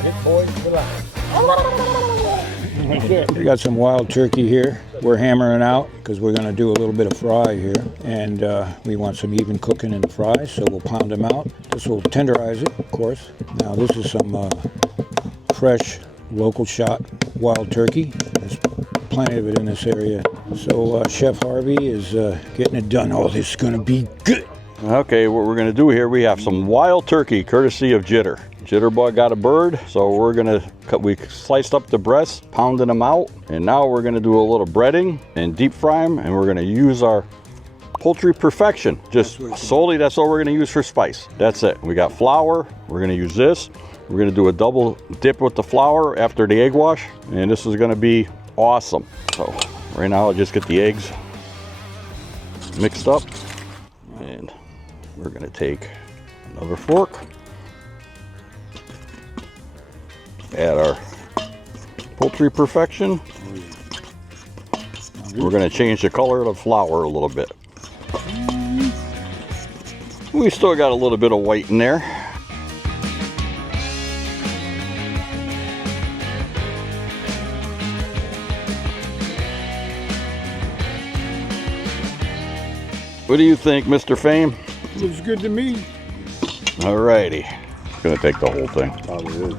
Pit Boys for life. We got some wild turkey here. We're hammering out because we're going to do a little bit of fry here, and we want some even cooking in the fries, so we'll pound them out. This will tenderize it, of course. Now this is some fresh, local shot wild turkey. There's plenty of it in this area. So Chef Harvey is getting it done. Oh, this is going to be good. Okay, what we're going to do here, we have some wild turkey courtesy of Jitter. Jitterbug got a bird, so we're going to cut. We sliced up the breasts, pounding them out, and now we're going to do a little breading and deep fry them, and we're going to use our Poultry Perfection. Just solely, that's all we're going to use for spice. That's it. We got flour. We're going to use this. We're going to do a double dip with the flour after the egg wash, and this is going to be awesome. So right now, I'll just get the eggs mixed up, and we're going to take another fork, add our Poultry Perfection. We're going to change the color of the flour a little bit. We still got a little bit of white in there. What do you think, Mr. Fame? Looks good to me. Alrighty. It's gonna take the whole thing. Probably is.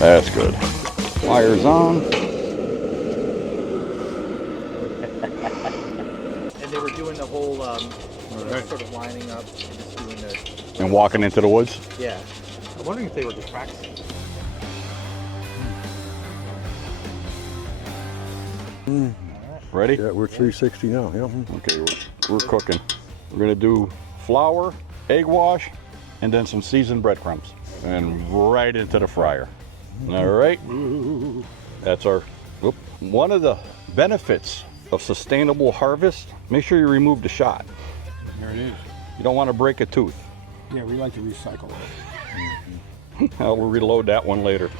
That's good. Fire's on. And they were doing the whole sort of lining up and just doing the. And walking into the woods. Yeah. I'm wondering if they were just practicing. Ready? Yeah, we're 360 now. Yeah. Okay, we're cooking. We're gonna do flour, egg wash, and then some seasoned breadcrumbs. And right into the fryer. All right. That's our, whoop. One of the benefits of sustainable harvest, make sure you remove the shot. There it is. You don't want to break a tooth. Yeah, we like to recycle it. I'll reload that one later.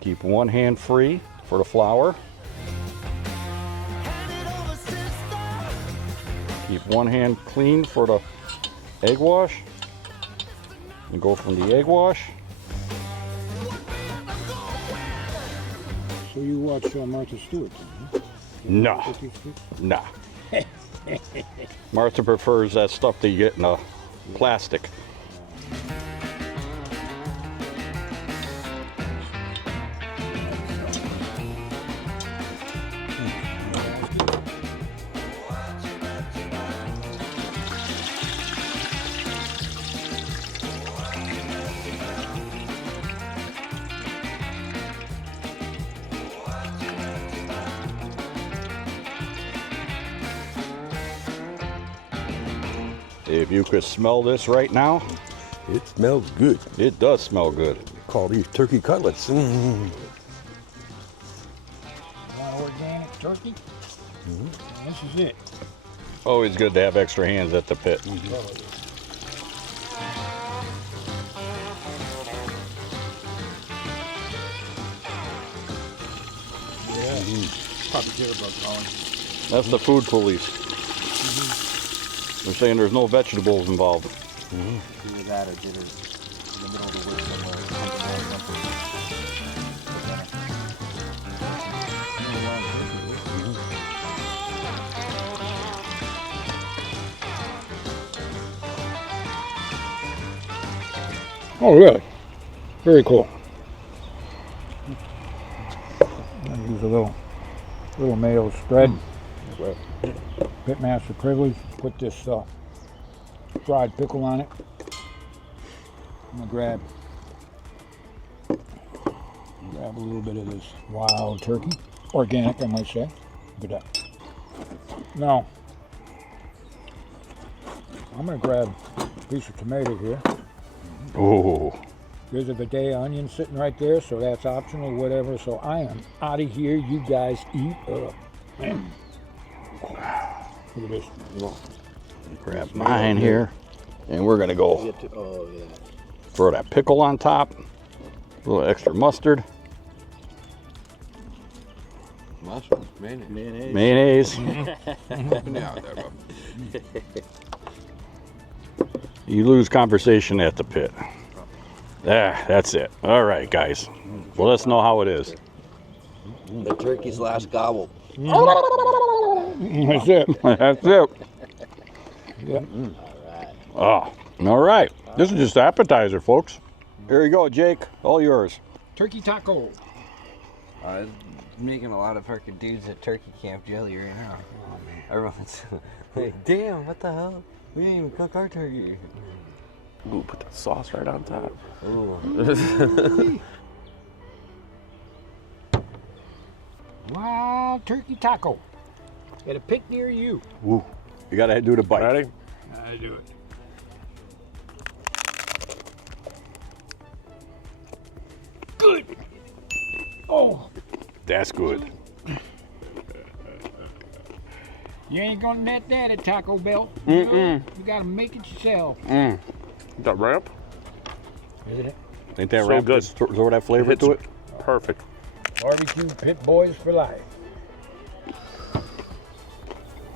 Keep one hand free for the flour. Keep one hand clean for the egg wash. And go from the egg wash. So you watch Martha Stewart, huh? No. Nah. Martha prefers that stuff that you get in a plastic. If you could smell this right now, It smells good. it does smell good. Call these turkey cutlets. Want organic turkey? This is it. Always good to have extra hands at the pit. That's the food police. They're saying there's no vegetables involved. Either that or did it in the middle of the woods somewhere. Oh, really? Very cool. I'll use a little mayo spread. Pitmaster privilege. Put this fried pickle on it. I'm gonna grab a little bit of this wild turkey, organic, I might say. Look at that. Now, I'm gonna grab a piece of tomato here. Oh, There's a bidet onion sitting right there, so that's optional, whatever. So I am out of here. You guys eat up. Look at this. grab mine here. And we're gonna go Oh, yeah. throw that pickle on top. A little extra mustard. Mustard, mayonnaise. Mayonnaise. Yeah, You lose conversation at the pit. That's it. All right, guys. Well, let us know how it is. the turkey's last gobble. That's it. That's it. Yeah. Oh, all right. This is just the appetizer, folks. Here you go, Jake. All yours. Turkey taco. Making a lot of fucking dudes at turkey camp jelly right now. Everyone's like, damn, what the hell? We didn't even cook our turkey. Ooh, put that sauce right on top. Ooh. Wild turkey taco. At a pit near you. Woo. You gotta do the bite. Ready? I do it. Good. Oh, That's good. you ain't gonna net that at Taco Bell. You know, you gotta make it yourself. That ramp? Isn't it? Ain't that So ramp? good. Just throw that flavor Hits to it. Perfect. BBQ Pit Boys for life.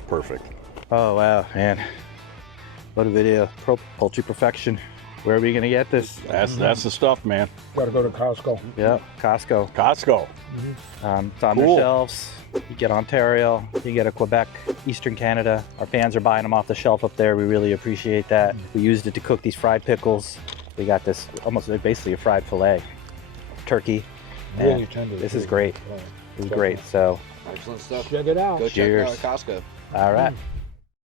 Perfect. Oh wow, man! What a video! Poultry Perfection. Where are we gonna get this? That's the stuff, man. Gotta go to Costco. Yep, Costco. Costco. It's on their Cool. shelves. You get Ontario, you get a Quebec, Eastern Canada. Our fans are buying them off the shelf up there. We really appreciate that. We used it to cook these fried pickles. We got this almost basically a fried fillet, turkey. Really And tender. This is too. great. This is great. So, Excellent stuff. Check it out. Go check Cheers. out Costco. all right.